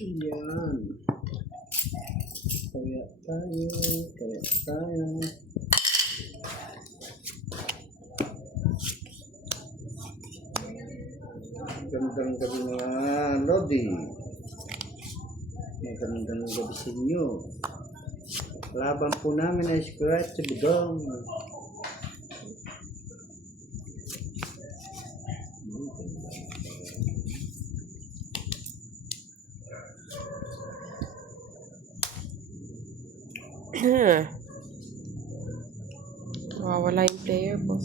Yan. Kaya tayo. Magandang gabi mga Lodi. Magandang gabi sa inyo. Laban po namin ay scratch sa budong. Wala yung player po.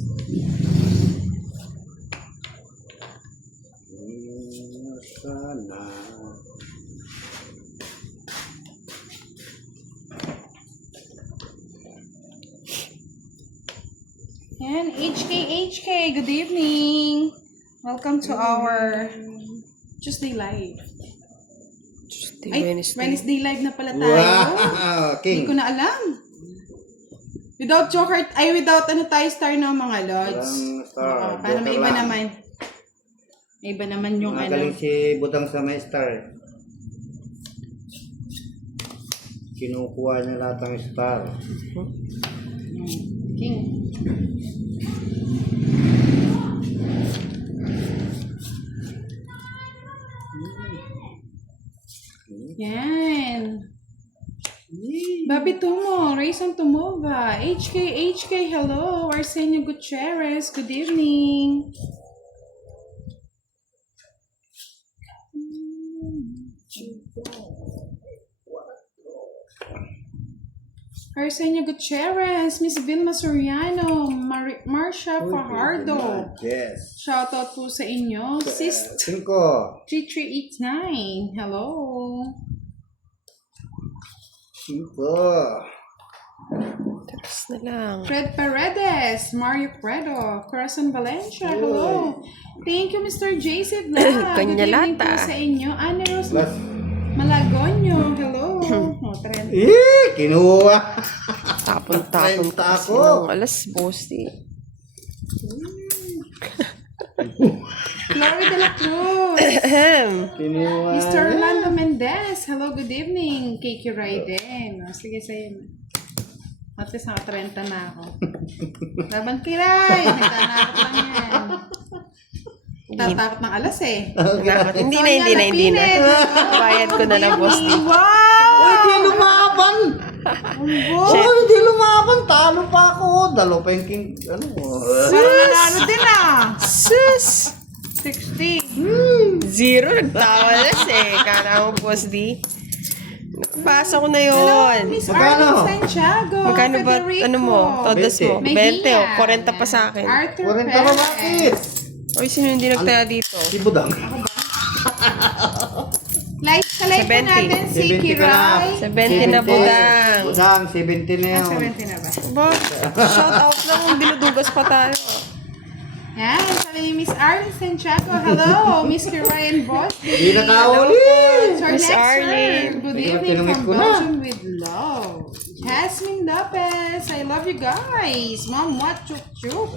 Sana. And HK, good evening. Welcome to our Tuesday live. Wednesday live na pala tayo. Wow! Hindi King. ko na alam. Without Joker, without mga lods. Walang star. Para may Joker iba lang. naman. May iba naman yung Magaling si Budang sa may star. Kinukuha niya lahat ng star. King. Yan. Babi Tumo, Rayson Tumova, HK, hello. Arsenio Gutierrez, good evening. Arsenio Gutierrez, Miss Vilma Soriano, Marcia Fajardo. Yes. Shoutout po sa inyo. Sis 5. 3389. Hello. 5. Tapos na lang. Fred Paredes, Mario Credo, Corazon Valencia. Hello. Thank you, Mr. JC Vlog. Good evening po Kanyalata. sa inyo. Anne Rose Plus. Malagonyo. Hello. Trend. Kinuha. Tapon-tapon Renta kasi ako. ng alas bosti. Glory de la Cruz. Kinuha. Mr. Orlando Mendez. Hello, good evening. Kiki Raiden. Sige, sa'yo. At least naka-30 na ako. Laban kiray. Nagtanakot lang yan. Tatakot ng alas eh. Hindi na. Bayad ko na ng boss din. Wow! Hindi lumaban. Hindi lumaban. Talo pa ako. Dalo pa yung king. Ano? Parang nanalo din ah. Sus! 60. Zero. Nagtawa na Kana mo boss di. Nakapasa ko na yun. Miss Magkano? Arlene Santiago. Magkano ba? Federico. Ano mo? Todos mo? Mejia. 20 o 40 pa sa akin. Arthur 40 pa bakit? Perez. Oy, sino hindi nagtaya dito? Si Budang. Like, kalay po 70. natin si 70 ka na. Kiray. 70 na budang. Budang, 70 na yun. 70 na ba? Ba, shout out lang kung dinudugas pa tayo. Yan, sabi ni Miss Arlene Santiago. Hello, Miss Kiray and Boss. Hindi na kauli. Sir Miss Lexer, Arlene. good Ay, evening tinamit from ko na. Belgium with love. Jasmine Lopez, I love you guys. Mom, what? Chup chup.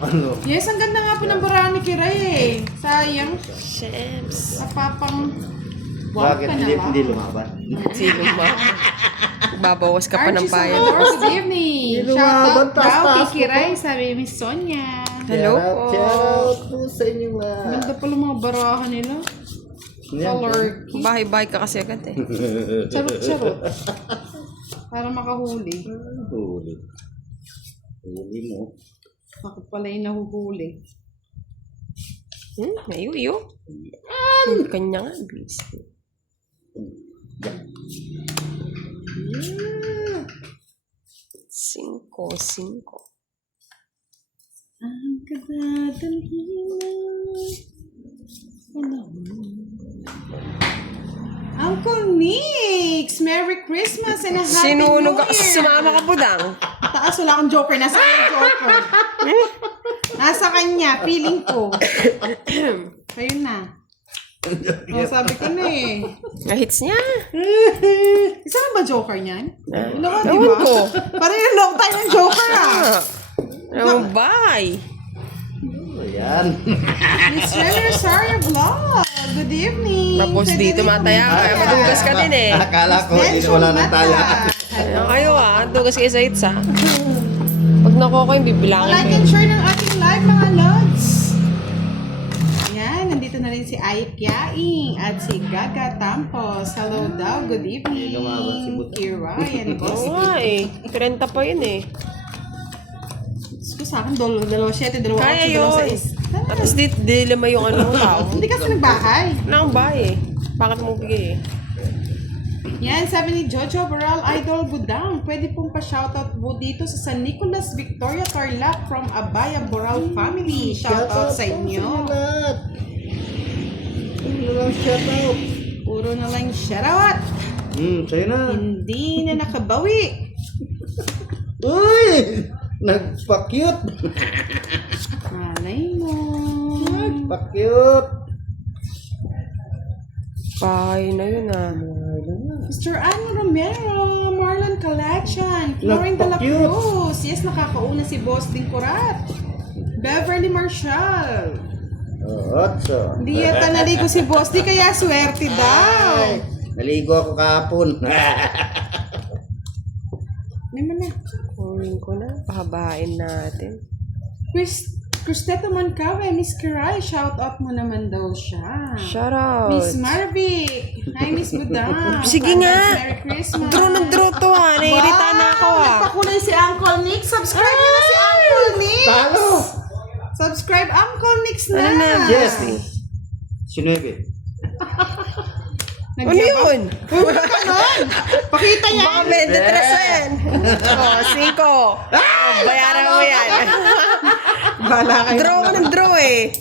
Ano? Yes, ang ganda nga po ng barahan ni Kiray eh. Sayang, Shems. napapang... Wow Bakit ka na ba? hindi lumaban? Sino ba? Babawas ka pa ng Archie bayad. Salvador, good evening. Hindi Shoutout lumaban, taas-taas daw kay ko Kiray, sabi ni Miss Sonia. Hello po. Shout po sa inyo lahat. Ganda pala mga barahan nila. Color key. Bahay-bahay ka kasi agad eh. Charot-charot. Para makahuli. Huli. Huli mo. Ako pala yung nahuhuli. Ayo. Kanya nga, bis. Cinco. Ang kadadalhin na Uncle Nix! Merry Christmas and a Happy Sinunog New ka. Year! Sumama ka budang. Taas, wala akong joker. Nasa yung joker? Nasa kanya, feeling ko. Ayun na. Oh, sabi ko na eh. Na-hits niya. Isa na ba joker niyan? Ilan ka, di Ewan ba? ko. Parang yung long time ng joker ah. Bye. Ayan. Miss Jenny Rosario Vlog. Good good evening. Tapos dito mataya ka. Federico Madugas ka din eh. Akala ko, Miss wala nang taya. Ano kayo dugas kayo sa itsa. Pag nakuha ko yung bibilangin Like ko. and share ng ating live mga lods. Yan, nandito na rin si Ike Yaing at si Gaga Tampos. Hello daw, good evening. Kira and Boss. Oo nga eh. 30 pa yun eh. Gusto sa akin, 2.7, 2.8, Kaya yun. 2.6. Tapos di lima yung ano tao. Hindi kasi nagbahay. Wala akong bahay eh. Bakit mo bigay eh? Yan, sabi ni Jojo Boral, Idol Budang, pwede pong pa-shoutout po dito sa San Nicolas Victoria Tarlac from Abaya Boral family. Shoutout sa inyo. Shoutout. Puro na lang shoutout. Sa'yo na. Hindi na nakabawi. Uy! Nagpa-cute. Malay mo. Nagpa-cute. Bahay na yun Mr. Annie Romero, Marlon Collection, Florin de la Nagpa-cute. Cruz. Yes, nakakauna si Boss Dingkurat. Beverly Marshall. Otso. Hindi yata naligo si Boss Di, kaya swerte daw. Ay, naligo ako kahapon. Naman na. Kunin ko na. Pahabain natin. Cristeta Moncawe, Miss Kiray, shout out mo naman daw siya. Shout out. Miss Marvic. Hi, Miss Budang. Sige nga. Merry Christmas. Draw to Nairita na ako Nagpakulay si Uncle Nick. Subscribe na si Uncle Nick. Talo! Subscribe Uncle Nick na. Ano na? Yes. Sinuebe. Ano yun? Wala ka nun. Pakita yan. Baka 23 yan. 5. Bayaran mo yan. Bala kayo. Draw ko ng draw eh.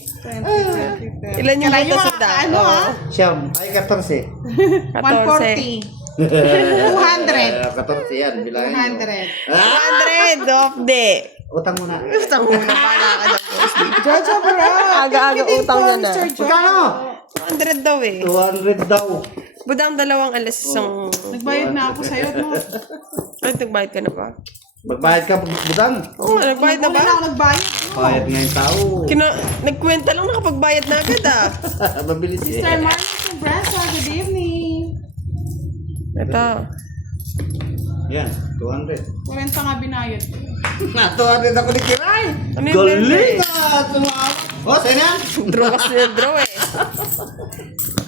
Ilan yung Kailan butas yung sa da? ano ha? Siyam. Ay, 14. 140. 200. 14 yan. Bilangin mo. 200. 100 off de. Utang muna. Utang muna pala ka ng boss. Jojo bro. Aga-aga utang na na. Magkano? 200 daw eh. 200 daw. Budang 2 alas isang... Nagbayad na ako sa'yo, no? Ay, nagbayad ka na ba? Magbayad ka, butang. Oo nga, nagbayad na ba? Wala na ako nagbayad. Bayad nga yung tao. Nagkwenta lang nakapagbayad na agad Mabilis eh. Mr. Marcos Compresa, good evening. Ito. Yan, 200. 40 nga binayad. Na 200 ako ni Kiray. Ano yung Galing berde? na. Oh, sa'yo na yan. Draw kasi na draw eh.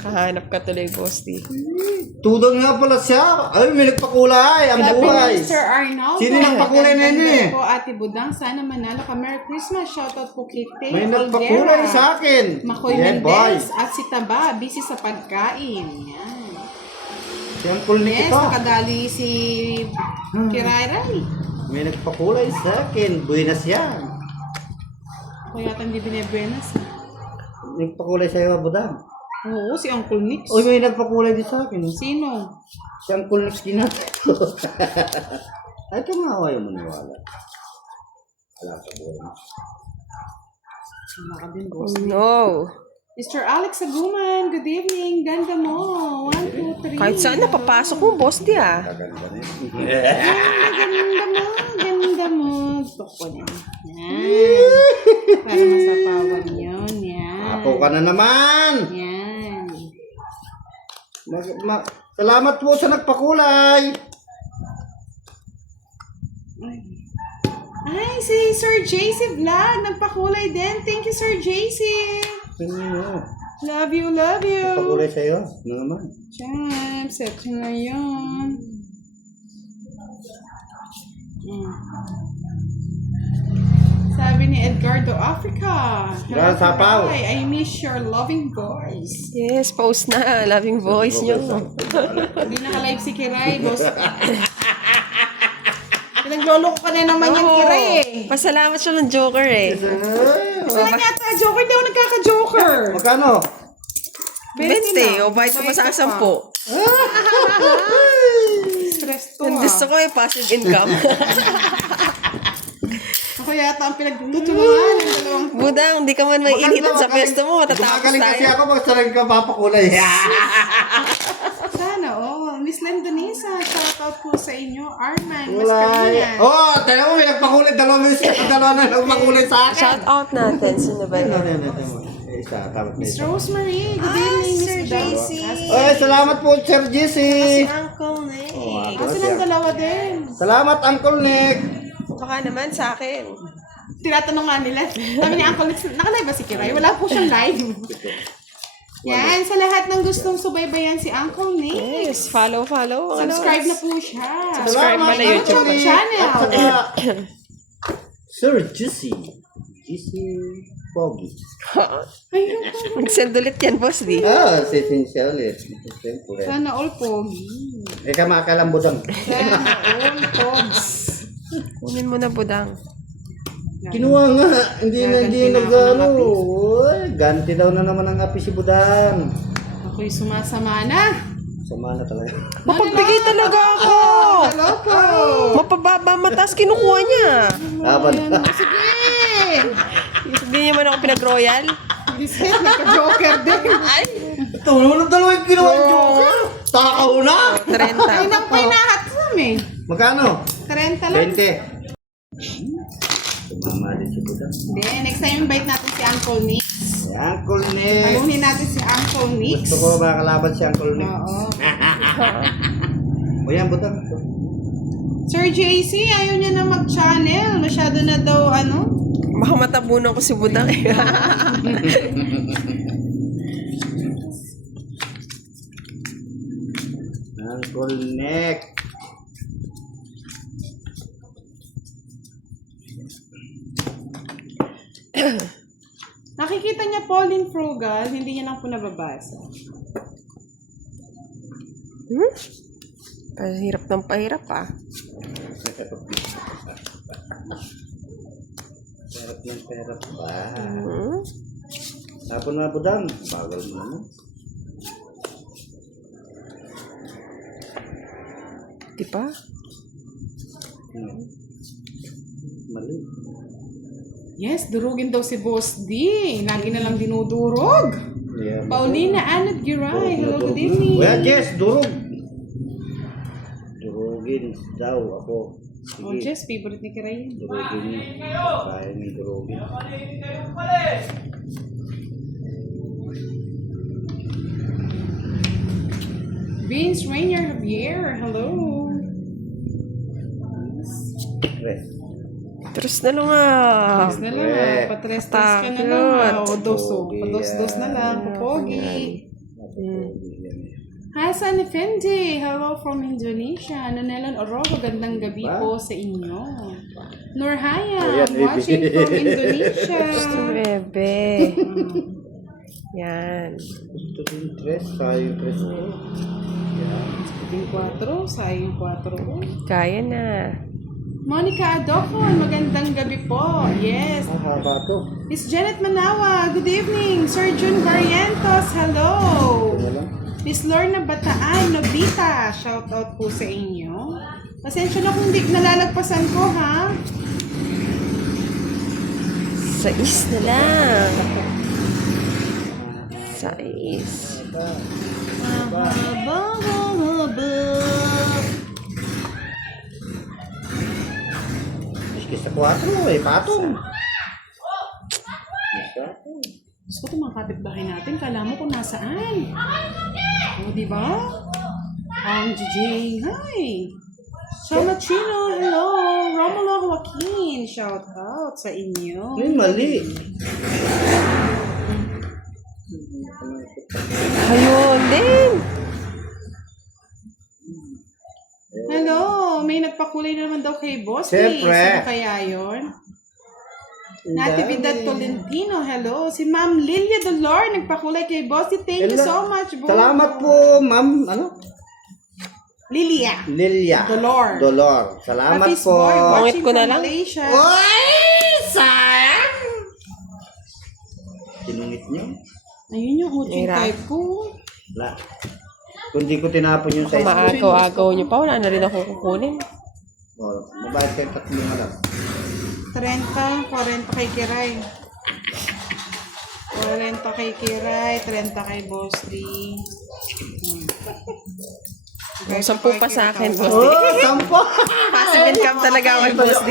Kahanap ka tuloy, boss D. Tudong nga pala siya. Ay, may nagpakulay. Ang Sabi ni buhay. Mr. Arnaldo. Sino nagpakulay na yun eh? Po, Ate Budang, sana manalo ka. Merry Christmas. Shoutout po kay Tay May Olguera. nagpakulay sa akin. Makoy Yan, boy. Mendez at si Taba, busy sa pagkain. Yan. Si Uncle Nick Yes, ito. nakadali si Kirairay. May nagpakulay sa akin. Buenas yan. Kaya yata hindi binebuenas. Nagpakulay sa'yo, Budang. Oo, si Uncle Nix. Uy, may nagpakulay din sa akin. Sino? Si Uncle Nick ginagawa. Ay, ito nga ayaw maniwala. Wala sa buhay mo. Sama ka din, Oh boss. no. Mr. Alex Aguman, good evening. Ganda mo. 1, 2, 3. Kahit saan napapasok mo, boss D Gaganda na yun. Ganda mo. Ganda mo. Gusto ko na. Yan. Para masapawan yun. Yan. Ako ka na naman. Yan. Salamat po sa nagpakulay. Ay, si Sir JC Vlog. Nagpakulay din. Thank you, Sir JC. Ano? Love you, love you. Nagpakulay sa'yo. Ano naman? Champs, ito na yun. Sabi ni Edgardo Africa. Yan, sapaw. I miss your loving voice. Yes, post na. Loving voice nyo. Hindi naka-live si Kiray, boss. Pinagloloko ka na naman yung Kiray eh. Pasalamat siya ng Joker eh. Saan yata, Joker? Hindi ako nagkaka-Joker. Magkano? 20 o bayad mo sa 10. Stress to Ang gusto ko eh, passive income. Ako yata ang pinagtutulungan ng dalawang Budang, hindi ka man may initan sa pwesto mo, matatapos Gumagaling kasi tayo. ako pag talagang ka papakulay. sana, oh. Miss Lendonisa, shoutout po sa inyo. Arman, Mas Wala. Kalinan. Oh, tayo mo, may nagpakulay. Dalawa na nagpakulay sa akin. Shout out natin, sino ba Ano, yun? Isa, tapos na Miss isa. Rosemary, good evening, Miss Ay, salamat po, Sir Si Jesse. Uncle Nick. Kasi lang dalawa din. Salamat, Uncle Nick. Baka naman sa akin. Tinatanong nga nila. Sabi ni Uncle Nick, nakalive ba si Kiray? Wala po siyang live. Yan, sa lahat ng gustong subaybayan si Uncle Nick. Yes, follow. Subscribe na po siya. Subscribe mo na YouTube Uncle Nick. channel. At saka, Sir Jesse. Jesse Pogi. Ayun. Mag-send ulit yan, boss, di? Si Cynthia ulit. Siyempre. Sana all pogi. Eka, makalambodang. Sana all pogs. Kunin mo na, budang. Kinuha nga. Hindi Gaganti na ako ng nag-ano. api. Uy, ganti daw na naman ang api si Budang. Ako'y sumasama na. Sama na talaga. Mapagbigay talaga ako! Hello po. Mapababa matas, kinukuha niya. Laban. Sige. Hindi niya man ako pinag-royal. This hit, nagka-joker din. Ay! Ito naman ang dalawa yung kinuha yung joker. Takaw na. 30. Ay, nang pinahat namin. Magkano? 30 lang. 20. Sumama din si Budang. Hindi, next time invite natin si Uncle Nick. Si Uncle Nick. Talunin natin si Uncle Nick. Gusto ko makalaban si Uncle Nick. Oo. O yan, Budang. Sir JC, ayaw niya na mag-channel. Masyado na daw, Baka matabunan ko si budang. Uncle Nick. Nakikita niya Pauline Frugal, hindi niya lang po nababasa. Pahirap ng pahirap, ah. Perap ng perap pa. Hmm? Tapon na, Budang. Bagal mo naman. Di ba? Mali. Yes, durugin daw si Boss D. Lagi na lang dinudurog. Yeah, Paulina Anat Giray, hello, good evening. Well, Jess, durog. Durugin daw ako. Sige. Oh, Jess, favorite ni Kiray. Durugin niya. Kaya may durugin. Vince Rainier Javier, hello. Pre. Tres na lang, ah. Tres na lang, patres-tres ka na lang. O, doso. Pados-dos na lang, pupogi. Hasan Effendi, hello from Indonesia. Nanelan Orogo, gandang gabi po sa inyo. Nurhaya, watching from Indonesia. Bebe. Yan. Gusto din tres. Sayang tres ko. Yan. Yung 4, sayang 4. Kaya na. Monica Adocon, magandang gabi po. Yes. Haba to. Miss Janet Manawa, good evening. Sir Jun Barrientos, hello. Ito na lang. Miss Lorna Bataan, Nobita, shout out po sa inyo. Pasensya na kung hindi nalalagpasan ko, ha? 6 na lang. 6. Maski sa 4 patong. Gusto ko mga kapitbahay natin, kala mo kung nasaan. O, di ba? Ang Jijing, hi! Shama Chino, hello! Romulo Joaquin, shout out sa inyo. Ay, mali. Ayun din. Hello, may nagpakulay na naman daw kay Boss. Siyempre. Sino kaya yun? Natividad Tolentino, hello. Si Ma'am Lilia Dolor, nagpakulay kay Bossy. Thank you so much, Bo. Salamat po, ma'am. Ano? Lilia. Lilia. Dolor. Dolor. Salamat Papis po. Boy, watching Pangit ko na from lang. Malaysia. Oy! Sayang! Sinungit niyo? Ayun yung uting Mira. type ko. Wala. Kung di ko tinapon yung size ko. Maagaw-agaw niyo pa. Wala na rin ako kukunin. Oh, mabayad kayo 3 na lang. 30, 40 kay Kiray. 40 kay Kiray, 30 kay Boss D. Kung 10 pa sa akin, Boss D. Oh, 10! Passive income talaga ako, Boss D.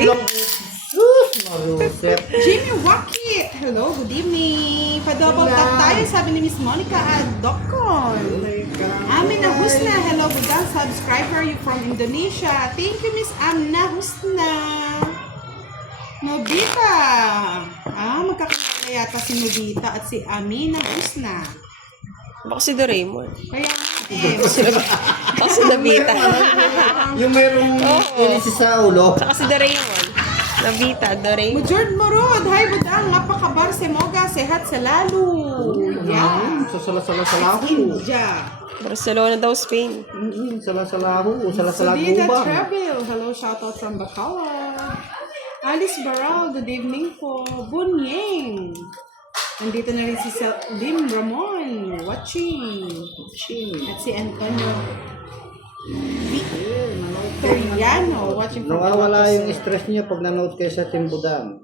Marusep. Jimmy Wakit! Hello, good evening! Pa-double tap tayo, sabi ni Miss Monica Adocon. Husna, hello budang subscriber you from Indonesia. Thank you Miss Amna Husna. Nobita. Magkakilala yata si Nobita at si Amina Husna. Baka si Doraemon. Kaya Baka si Nobita. Yung mayroong inis sa ulo. Saka si Doraemon. Nobita, Doraemon. Mujord Morod, hi budang, napakabar semoga, sehat selalu. Yeah. Salasalasalahu. Ja. Barcelona daw, Spain. Salasalalahu. Sudita Salasalagubang. Travel, hello, shoutout from Bacalar. Alice Baral, good evening po. Bunyeng. Nandito na rin si Lim Ramon, watching. At si Antonio Victoriano, watching from Nawawala Bacalar. yung stress niya pag nanood kayo sa Timbudang.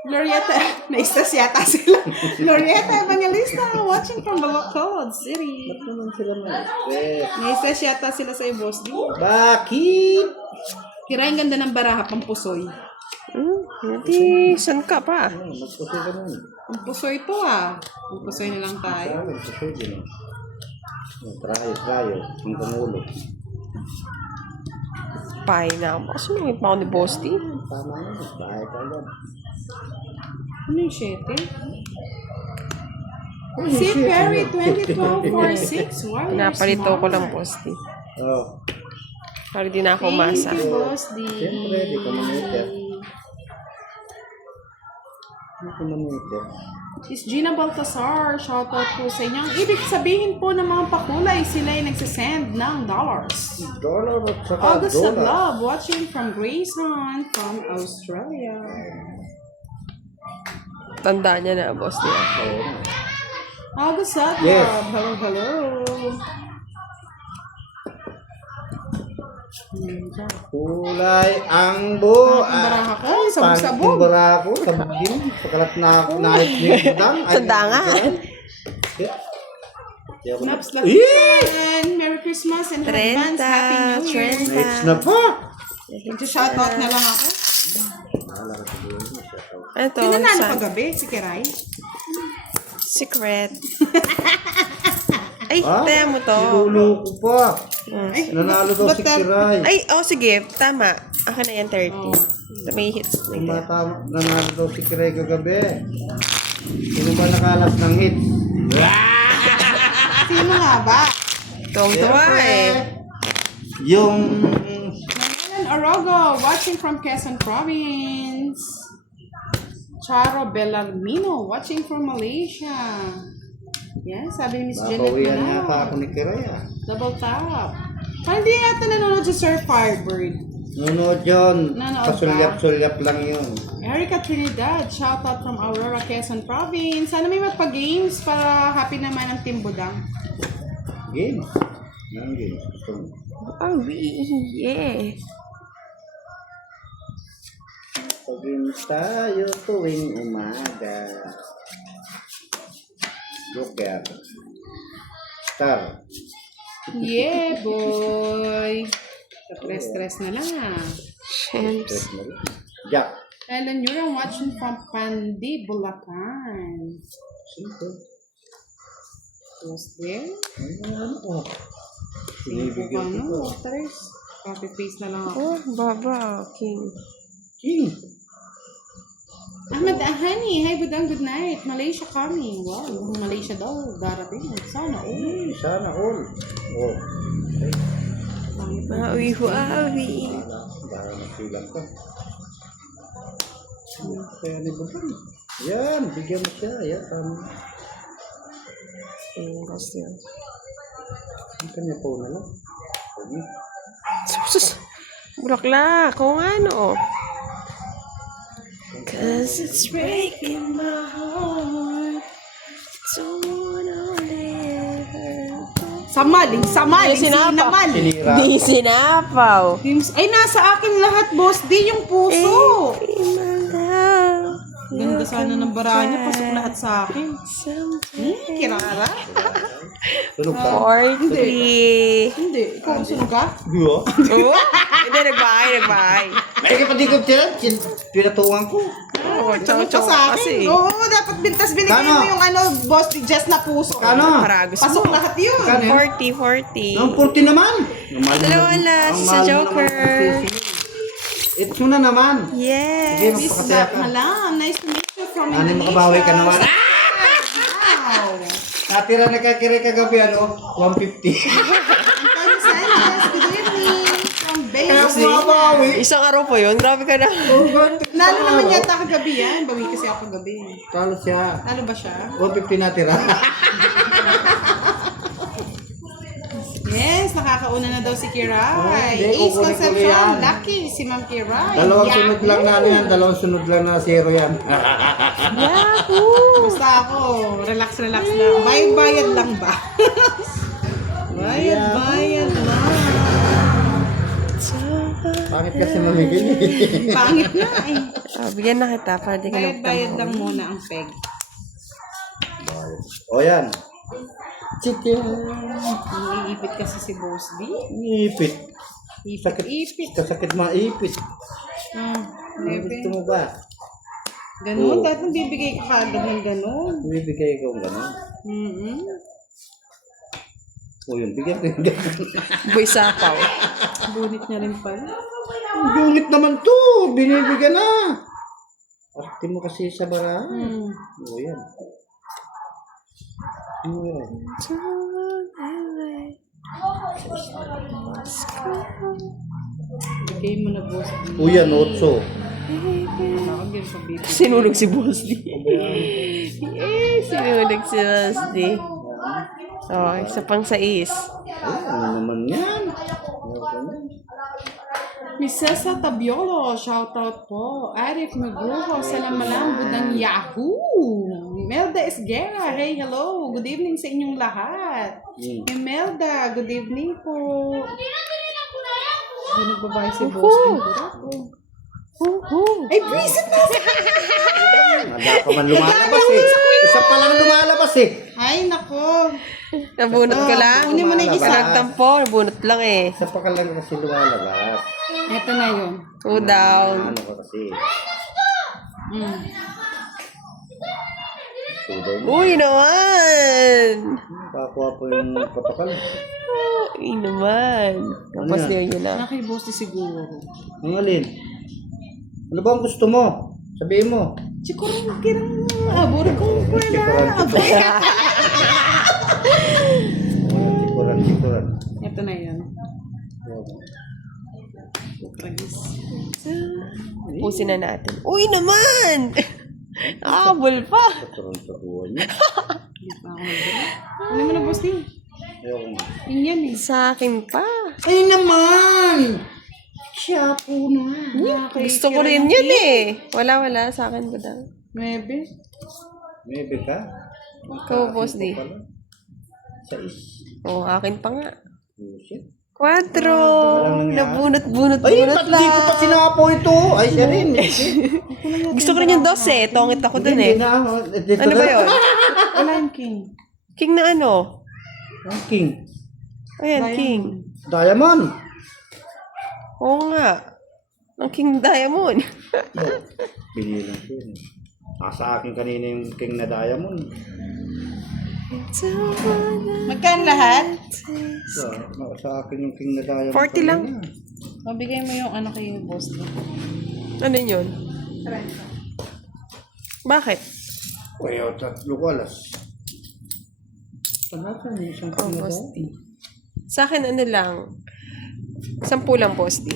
Glorieta, na-stress yata sila. Glorieta Evangelista, watching from Bacolod City. Ba't naman sila na-stress? Na-stress yata sila sa boss. Di? Bakit? Kira yung ganda ng baraha, pampusoy. Hindi, saan ka pa? Magpusoy ka nun. Pampusoy to ah. Pampusoy na lang tayo. Magpusoy din. Trayo. Hanggang ulo. Pahay na ako. Kasi may pa ako ni Boss D. Tama na. Bahay ka lang. Ano yung 7? Si Perry 2012-46. Wow. Pinapalito ko lang, Boss D. Oh. Para di na ako Thank umasa. you, Boss D. Siyempre, di ko mamuter. Di ko mamuter. Is Gina Baltasar, shoutout po sa inyo. Ang ibig sabihin po ng mga pakulay, sila ay nagsasend ng dollars. Dollar at saka August of dollar. Love, watching from Grayson, from Australia. Tandaan niya na, Boss D. August of Yes. Love, hello. Kulay ang buo. Ang baraha ko, sabog-sabog. Ang baraha ko, sabog yun. Pagkalat na ako, nahit niyo yung budang. Tanda nga. Snaps na Eh! Merry Christmas and Trenta, advance Happy New Year. Trenta. Nights na pa. Shoutout na lang ako. Ano to? Sino nanalo Saan? paggabi? Si Kiray? Secret. Ay, Ah, taya mo to. Nilulo ko pa. Ay, Nanalo daw si Kiray. Ay, sige. Tama. Akin na yan, 30. May hits. Nanalo daw si Kiray kagabi. Sino ba nakalas ng hit? Sino nga ba? Tuwang-tuwa eh. Yung... Alan Orogo, watching from Quezon Province. Charo Bellarmino, watching from Malaysia. Yan, sabi ni Miss Janet Babawian nga Manal. pa ako ni Kiray ah. Double tap. Parang hindi yata nanonood si Sir Firebird. Nanonood yun. Nanonood ka? Pasulyap-sulyap lang yun. Erica Trinidad, shoutout from Aurora, Quezon Province. Sana may magpa-games para happy naman ang Team Budang. Games. Anong games? Gusto mo? Oh, yeah. Pag-games tayo tuwing umaga. Joker. Star. Yeah, boy. Stress na lang ah. Champs. Tres mo rin. Jack. Ellen, you're watching from Pandi, Bulacan. Simple. Was there? Ano ko? Sino Binibigyan ka ko. no? Tres. Copy-paste na lang ako. Oh, baba. King. King. Ahmed Ahani, hi Budang, good night. Malaysia coming. Wow, yung Malaysia daw, darating. Sana, oh. Sana all. Oh. Okay. Awi-huawi. Dahil nasilang ka. Kaya ni Budang. Yan, bigyan mo siya. Yan, tama. Boss D. Ang kanya po na lang. Okay. Sus. Bulaklak. Kung ano. Cause it's breaking my heart. Don't wanna let her go. Samaling, sinamal. Sinira. Di sinapaw. Ay, nasa akin lahat, boss. Di yung puso. Ganda sana ng bara niya. Pasok lahat sa akin. Kirara? Sunog ka. 40. Hindi. Ikaw ang sunog ka? Gulo. Oh, hindi, nagbahay. May kapatikot siya. Pinatuwang ko. Oh, Tanong chow-chow sa kasi. akin. Oo, dapat bintas binigay Kano? mo yung ano, boss, just na puso. Kano? Paragos Pasok mo. lahat yun. Kano? 40. Ang 40 naman. Dalawa last sa Joker. Ito na naman. Sige, Yes. Miss magpakasaya ka. Malam, nice to meet you from Ano, Indonesia. makabawi ka naman. Wow. Natira na kakiri kagabi, ano? 150. Antonio Sanchez, good evening. From Kaya Base. bumabawi. Isang araw po yun. Grabe ka na. Nalo naman yata kagabi yan. Bawi kasi ako kagabi. Talo siya. Nalo ba siya? 150 natira. Yes, nakakauna na daw si Kiray. hindi, Ace kukunin ko Concepcion, yan. lucky si Ma'am Kiray. Dalawang sunod lang na ano yan. Dalawang sunod lang na zero yan. Yahoo! Basta ako, relax lang. Bayad-bayad lang ba? Bayad-bayad lang. Bakit kasi mamigil? Pangit na eh. Bigyan na kita para di ka Bayad-bayad nagtampo. lang muna ang peg. O yan. Chicken. Iniipit kasi si Boss D. Ipit. Sakit. Ipit. Kasakit maipit. Bebe. Gusto mo ba? Ganun, Oo. dahil nang bibigay ka kagad ng ganun. Bibigay ko ng gano'n. O yun, bigyan ko yung gano'n. Boy sapaw. Bunit niya rin pala. Ang gungit naman to. Binibigyan na. Arte mo kasi sa bara. O yan. O yan. Bigay mo na Boss D. O yan, 8. Nakagyan sa baby. Sinulog si Boss D. Sinulog si Boss D. Oh, isa pang 6. Ano naman yan? Miss Cesa Tabiolo, shoutout po. Arif Magruho, Salamalam, Budang Yahoo! Imelda Esguera, hey, hello. Good evening sa inyong lahat. Imelda, good evening po. Hindi nagbabahay si Boss Woohoo! Ay, visit na! Nada ka man lumalabas eh. Isa pa lang lumalabas eh. Ay, nako. Nabunot ko lang. Kunin mo na yung isa. Nagtampo, nabunot lang eh. Isa pa ka lang kasi lumalabas. Ito na yun. 2 down. Ano ka kasi? Suday mo. Uy naman! Nakakuha po yung kapakal. Uy naman. Tapos Ano yan? niyo na. Nakay Boss di siguro. Ang alin? Ano ba ang gusto mo? Sabihin mo. Chikurang kirang aburo kong Chikuran, kwela. chikuran. Ito na yun. Tragis. Pusin na natin. Uy naman! Nakakabol pa. Chikuran sa buhay niya. Hindi pa ako nagdala. Ano mo na, Boss D? Ayoko nga. Yun yan eh. Sa akin pa. Ay naman! Siya po na. Gusto ko rin yun eh. Wala. Sa akin ba daw? Maybe. Maybe ka? Ikaw, Boss D. Sais. Oo, akin pa nga. Bullshit. 4. Walang Nabunot Ay, lang. ba't di ko pa sinapo ito? Ay, siya rin. Gusto ko rin yung 12. Tongit ako dun eh. Hindi na. Dito Ano ba na. yun? Wala yung king. King na ano? Ang king. Ayan, King. Diamond. Oo nga. Ang King Diamond. Bili lang ko yun. Nasa akin kanina yung king na diamond. Magkaan lahat? Sa akin yung king na diamond. 40 lang. kanina. Mabigay mo yung ano kay Boss D. Ano yun? Bakit? Uy, tatlo ko alas. Saan yung isang king na Boss diamond? D. Sa akin ano lang. 10 lang, Boss D.